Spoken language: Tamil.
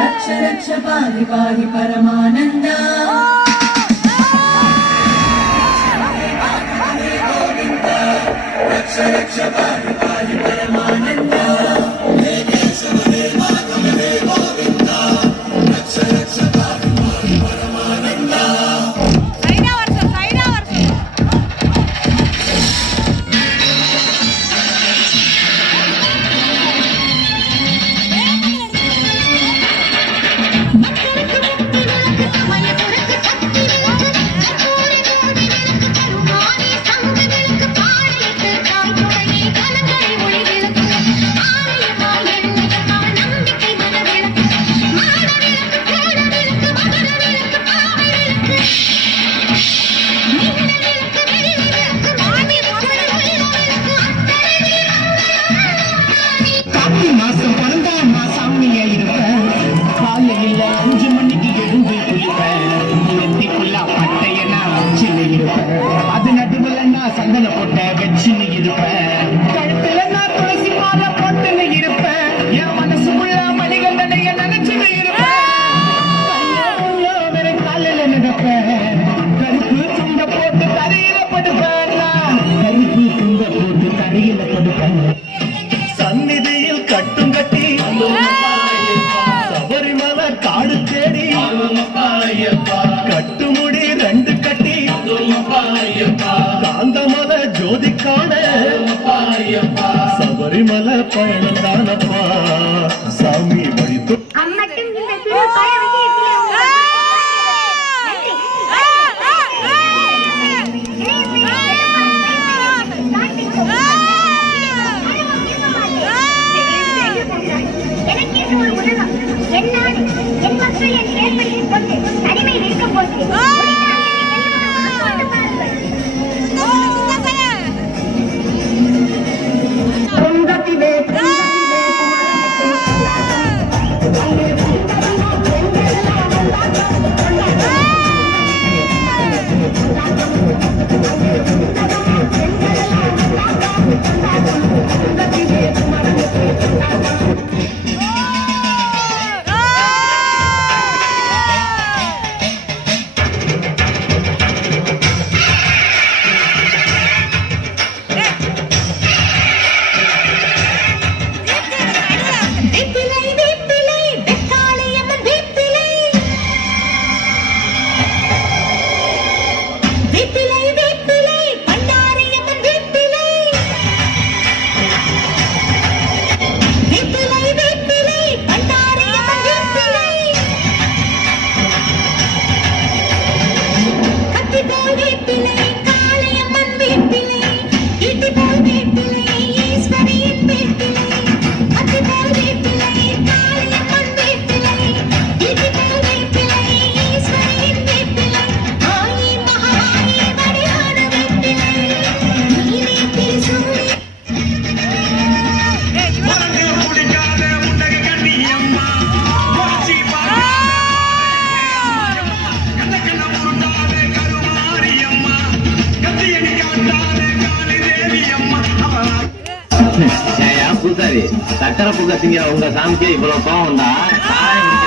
रक्ष रक्ष पाहि पाहि परमानन्दा रक्ष रक्ष पाहि पाहि परमानन्दा रक्ष रक्ष पाहि पाहि परमानन्दा சந்தன போட்ட வெச்சின்னு இருப்பேன் கழுத்துல நான் துளசி மாலை போட்டுன்னு இருப்பேன் என் மனசுக்குள்ள மணிகண்டனைய நினைச்சுன்னு இருப்பேன் காலையில நடப்பேன் கருப்பு துண்ட போட்டு தரையில படுப்பேன் கருப்பு துண்ட போட்டு தரையில படுப்பேன் சந்நிதியில் கட்டும் கட்டி சபரிமலை காடு தேடி கட்டுமுடி ரெண்டு கட்டி காந்தமல ஜோதி காண சபரிமலை பயணம் தானப்பா சாமி வழித்து பூசாரி சக்கரை புகை திங்கிற உங்க சாமிக்கு இவ்வளவு கோவம் தான்